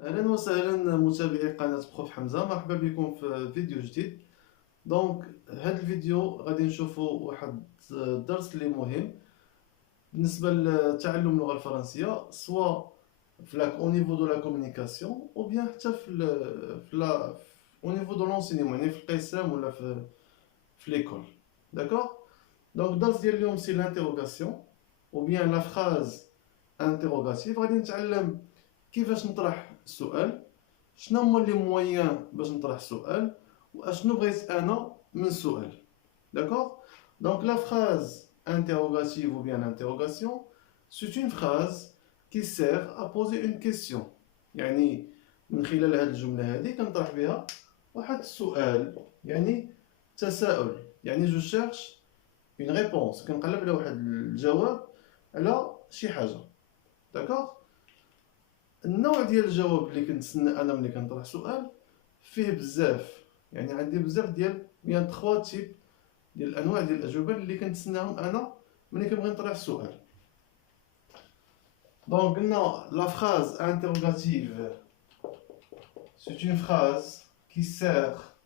اهلا وسهلا متابعي قناة بروف حمزة، مرحبا بكم في فيديو جديد. دونك هذا الفيديو غادي نشوفوا واحد الدرس اللي مهم بالنسبة لتعلم اللغة الفرنسية، سواء في لاك او نيفو دو لا كومونيكاسيون او بيان حتى في لا او نيفو دو لونسينيمون، يعني في القسم ولا في ليكول. داكوغ. دونك الدرس ديال اليوم سي لانتيروغاسيون او بيان لا فراز انتيروغاتيف. غادي نتعلم كيفاش نطرح سؤال، شنو هما لي مويان باش نطرح سؤال، واشنو بغيت انا من سؤال. داكوغ. دونك لا phrase interrogative ou bien l'interrogation, c'est une phrase qui sert à poser une question. يعني من خلال هذه الجملة هذه كنطرح بها واحد السؤال، يعني تساؤل، يعني جو cherche une réponse، كنقلب على واحد الجواب على شي حاجة. داكوغ. النوع ديال الجواب اللي كنتسنى انا ملي كنطرح سؤال فيه بزاف، يعني عندي بزاف ديال بيان 3 تيب ديال الانواع ديال الاجوبه اللي كنتسناهم انا ملي كنبغي نطرح سؤال. دونك قلنا لا phrase interrogative c'est une phrase qui sert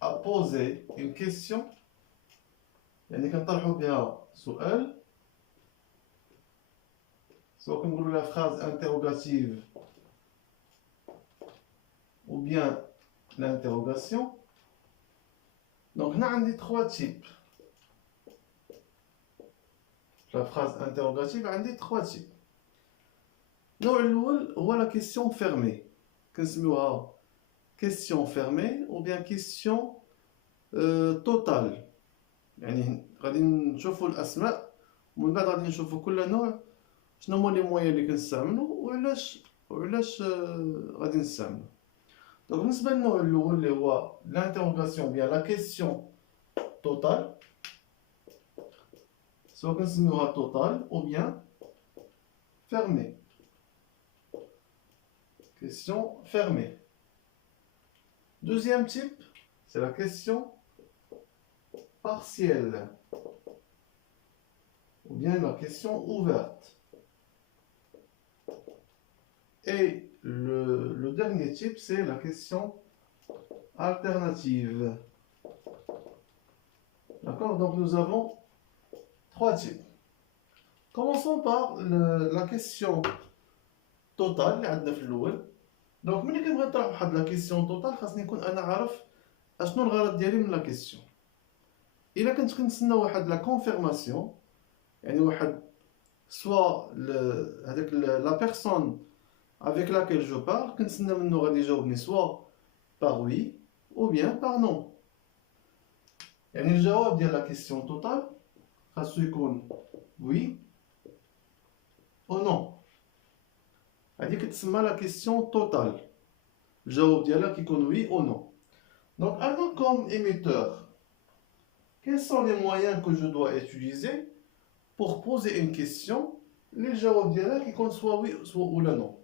à poser une question، يعني كنطرحوا بها سؤال، سواء كنقولوا لا phrase interrogative ou bien l'interrogation. Donc هنا عندي 3 types. La phrase interrogative عندي 3 types. النوع الأول هو la question fermée، كنسميوها question fermée ou bien question totale. يعني غادي نشوفوا الأسماء ومن بعد غادي نشوفوا كل نوع شنو هما لي مويان اللي كنستعملو وعلاش غادي نستعملو. دونك بالنسبة للنوع الأول اللي هو l'interrogation bien la question totale، soit كنسميوها total ou bien fermée. Question fermée. Deuxième type, c'est la question partielle ou bien la question ouverte. Et le dernier type, c'est la question alternative. D'accord. Donc nous avons 3 types. Commençons par la question totale اللي عندنا في الأول. دونك ملي كنبغي نطرح واحد لا كيسيون توتال خاصني نكون انا عارف اشنو الغرض ديالي من لا كيسيون. الا كنت كنتسنى واحد لا كونفيرماسيون، يعني واحد سوا هذاك لا بيرسون افيك لاكيل جو بار كنتسنى منه غادي يجاوبني سوا باغ وي او بيان باغ نو. يعني الجواب ديال لا كيسيون توتال خاصو يكون وي او نو. هذه كتسمى لا كيسيون توتال، الجواب ديالها كيكون وي او نو. Donc, alors, comme émetteur, quels sont les moyens que je dois utiliser pour poser une question, les jawab diala qui comptent soit oui, soit ou là non.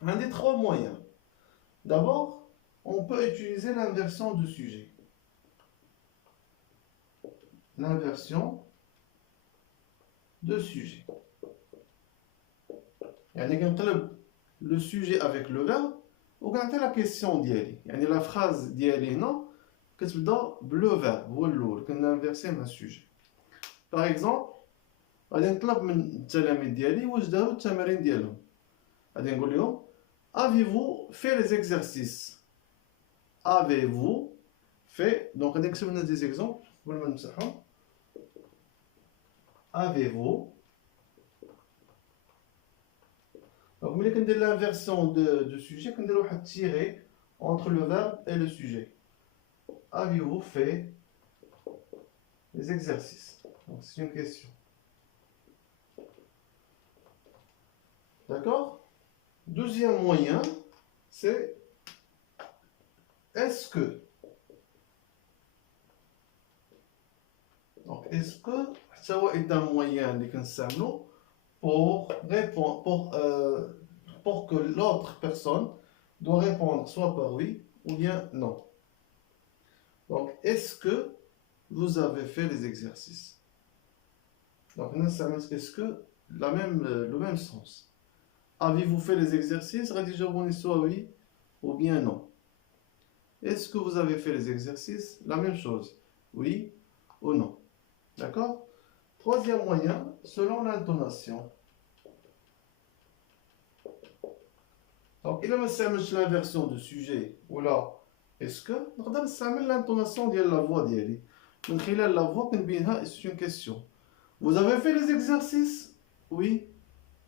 Un des 3 moyens. D'abord, on peut utiliser l'inversion du sujet. L'inversion de sujet. يعني كنقلب le sujet avec le verbe وكنعطي لا كيسيون ديالي، يعني لا فراز ديالي هنا كتبدا بلو فيرب هو الاول كنانفيرسي مع السوجي. باغ اكزومبل غادي نطلب من التلاميذ ديالي واش داروا التمارين ديالهم، غادي نقول لهم avez-vous fait les exercices. avez-vous fait. دونك غادي نكتب لنا دي زيكزومبل قبل ما نمسحهم. avez-vous. Donc, ملي كندير l'inversion du sujet كندير واحد tiré entre le verbe et le sujet. Avez-vous fait les exercices? Donc c'est une question. D'accord? Deuxième moyen, c'est est-ce que. Donc est-ce que ça est un moyen اللي كنستعملو pour répondre pour que l'autre personne doit répondre soit par oui ou bien non. Donc est-ce que vous avez fait les exercices? Donc, est-ce que le même sens. avez-vous fait les exercices? غادي يجاوبوني soit oui ou bien non. Est-ce que vous avez fait les exercices? La même chose, oui ou non. D'accord? Troisième moyen, selon l'intonation. Donc, il a l'inversion de sujet ou là. Est-ce que نقدر نستعمل l'intonation ديال la voix ديالي من خلال la voix كنبينها c'est une question. Vous avez fait les exercices? Oui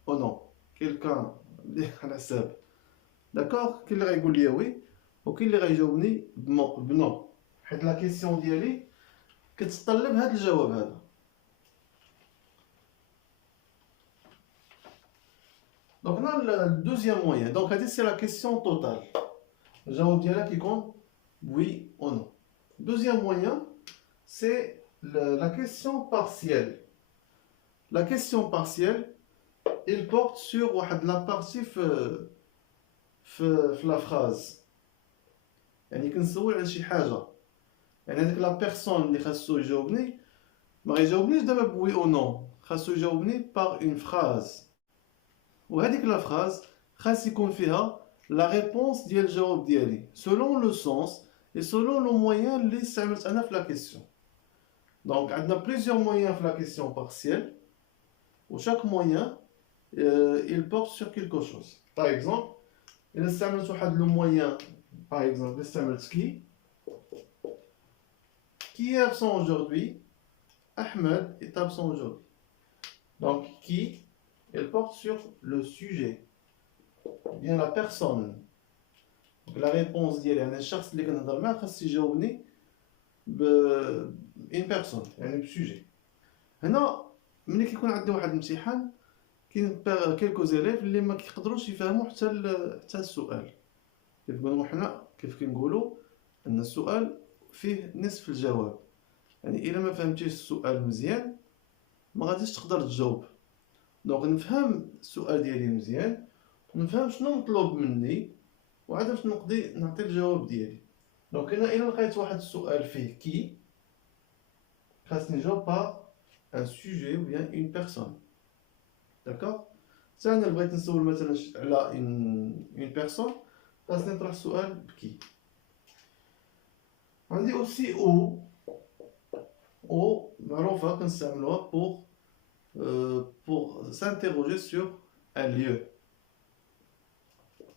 ou non? Quelqu'un على حساب. D'accord? كاين اللي غايقول لي oui وكاين اللي غايجاوبني بنو. حيت لا كيسيون ديالي كتطلب هذا الجواب هذا. Donc on a le deuxième moyen. Donc c'est la question totale. Le jawab ديالها كيكون oui ou non. Deuxième moyen, c'est la question partielle. La question partielle, il porte sur la partie في la phrase. يعني كنسول على شي حاجة. يعني هذيك لا بيرسون اللي خاصو يجاوبني ما غيجاوبنيش دابا بوي او نو، خاصو يجاوبني باغ اون فراز. وهذيك لا فراز خاص يكون فيها لا ريبونس ديال الجواب ديالي selon le sens et selon le moyen اللي استعملت انا في لا كيسيون. دونك عندنا plusieurs moyens في la question partielle و chaque moyen il porte sur quelque chose. Par exemple, il استعملت واحد le moyen, par exemple, استعملت qui est absent aujourd'hui. Ahmed est absent aujourd'hui. Donc qui, elle porte sur le sujet, bien la personne. Donc la réponse ديالي انا الشخص اللي كنهضر معاه خاص يجاوبني une personne يعني بسوجي. هنا ملي كيكون عندي واحد الامتحان كاين كيلكو زيليف اللي ما كيقدروش يفهموا حتى السؤال. كيف كنقولوا ان السؤال فيه نصف الجواب. يعني الا ما فهمتيش السؤال مزيان ما غاديش تقدر تجاوب. دونك نفهم السؤال ديالي مزيان ونفهم شنو مطلوب مني وعاد باش نقدر نعطي الجواب ديالي. دونك هنا الا لقيت واحد السؤال فيه كي خاصني نجاوب با un sujet ou bien une personne. D'accord? Si أنا بغيت نسول مثلا على une personne خاصني نطرح السؤال بكي. عندي aussi او معروفة كنستعملوها pour s'interroger sur un lieu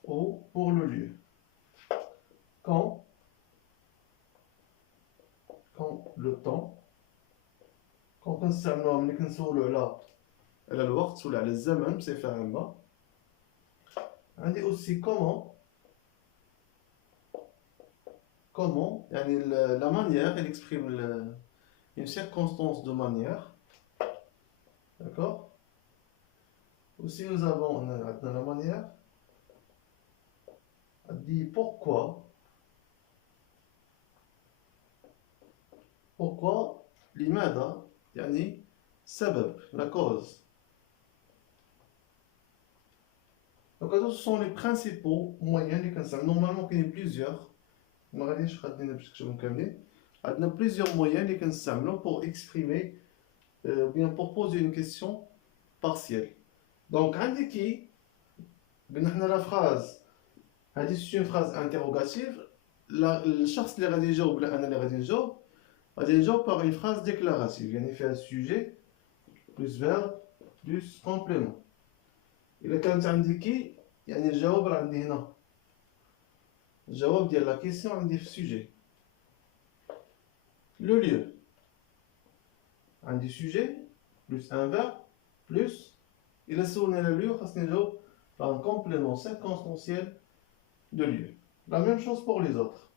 ou pour le lieu. Quand le temps. quand كنستعملوها ملي كنسولو على الوقت ولا على الزمن بصفة عامة. عندي aussi comment يعني la manière elle exprime une circonstance de manière. D'accord? Aussi nous avons la manière. On dit pourquoi لماذا يعني سبب la cause. Donc ce sont les principaux moyens اللي كنستعمل. Normalement كاين plusieurs ما غاديش خدينا باش نكتبهم كاملين. عندنا plusieurs moyens اللي كنستعملوا pour exprimer ou bien pour poser une question partielle. Donc عندي كي قلنا حنا لا فراز هذه c'est une phrase interrogative. الشخص اللي غادي يجاوب ولا انا اللي غادي نجاوب غادي نجاوب par une phrase déclarative يعني فيها sujet plus verbe plus complément. إلا كانت عندي كي يعني الجواب راه عندي هنا. الجواب ديال لا كيسيون عندي في السوجي. لو lieu عندي sujet plus un verbe plus إلا سولني على lieu خاصني نجاوب par un complément circonstanciel de lieu. La même chose pour les autres.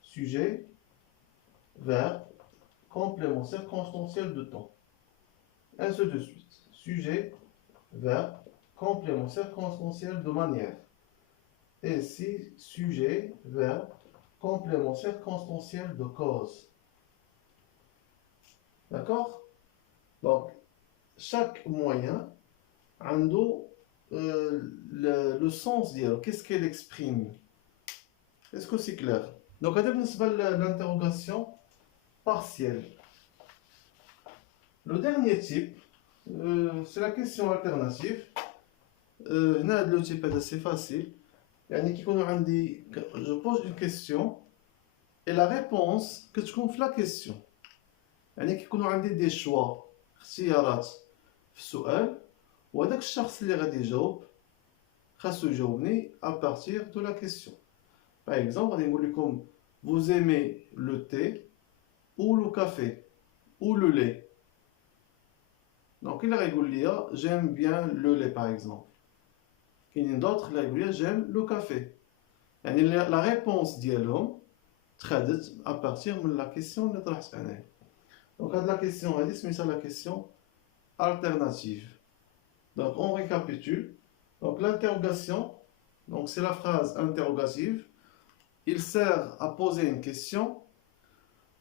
Sujet, verbe, complément circonstanciel de temps. Ainsi de suite. Sujet, verbe, complément circonstanciel de manière. Et ici, sujet, verbe, complément circonstanciel de cause. D'accord? Donc, chaque moyen a le sens d'elle. Qu'est-ce qu'elle exprime? Est-ce que c'est clair? Donc, l'interrogation partielle. Le dernier type, c'est la question alternative. هنا هاد لو تيب هذا سي فاسيل، يعني كيكونوا عندي جو بوز اون كيستيون اي لا ريبونس كتكون في لا كيستيون، يعني كيكونوا عندي دي شوا اختيارات في السؤال، وهذاك الشخص اللي غادي يجاوب خاصو يجاوبني à partir de la question. Par exemple غادي نقول لكم vous aimez le thé ou le café ou le lait. Donc il غيقول لي j'aime bien le lait par exemple. كاينين d'autres اللي غيقول لي j'aime le café. يعني la réponse ديالهم تخادت à partir من la question اللي طرحت انايا. Donc هاد la question هادي سميتها la question alternative. Donc on récapitule. Donc l'interrogation, donc c'est la phrase interrogative. Il sert à poser une question.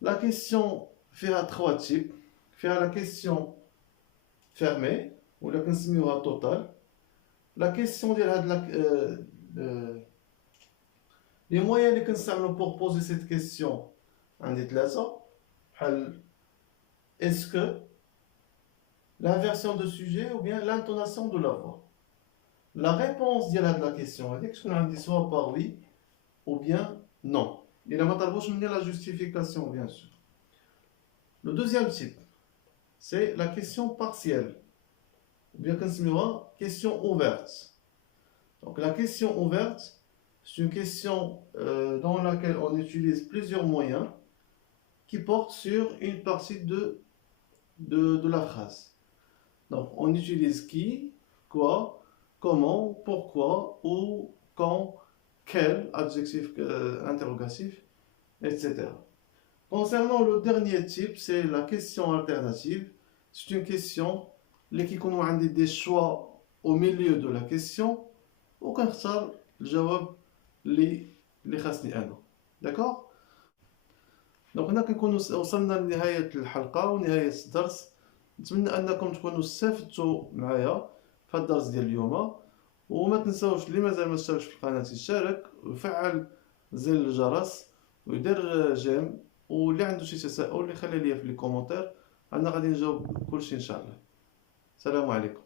La question fait à trois types. Fait la question fermée, ou la question totale. La question de les moyens que nous avons pour poser cette question, on dit là ça. Est-ce que l'inversion de sujet ou bien l'intonation de la voix? La réponse de la question, est-ce qu'on a dit soit par oui ou bien non. Il a maintenant la justification, bien sûr. Le deuxième type, c'est la question partielle, ou bien qu'on question ouverte. Donc la question ouverte, c'est une question dans laquelle on utilise plusieurs moyens qui portent sur une partie de la phrase. Donc on utilise qui, quoi, comment, pourquoi, où, quand, quel, adjectif interrogatif, etc. Concernant le dernier type, c'est la question alternative. C'est une question qui a des choix au milieu de la question ou qu'on a le jawab اللي خاصني انا. D'accord? Donc هنا كنكونوا وصلنا لنهاية الحلقة ونهاية الدرس. نتمنى انكم تكونوا استفدتوا معايا في الدرس ديال اليوم، وما تنساوش اللي مازال ما اشتركش في القناة يشترك ويفعل زر الجرس ويدير جيم، واللي عنده شي تساؤل يخلي لي في لي كومونتير، انا غادي نجاوب كلشي ان شاء الله. السلام عليكم.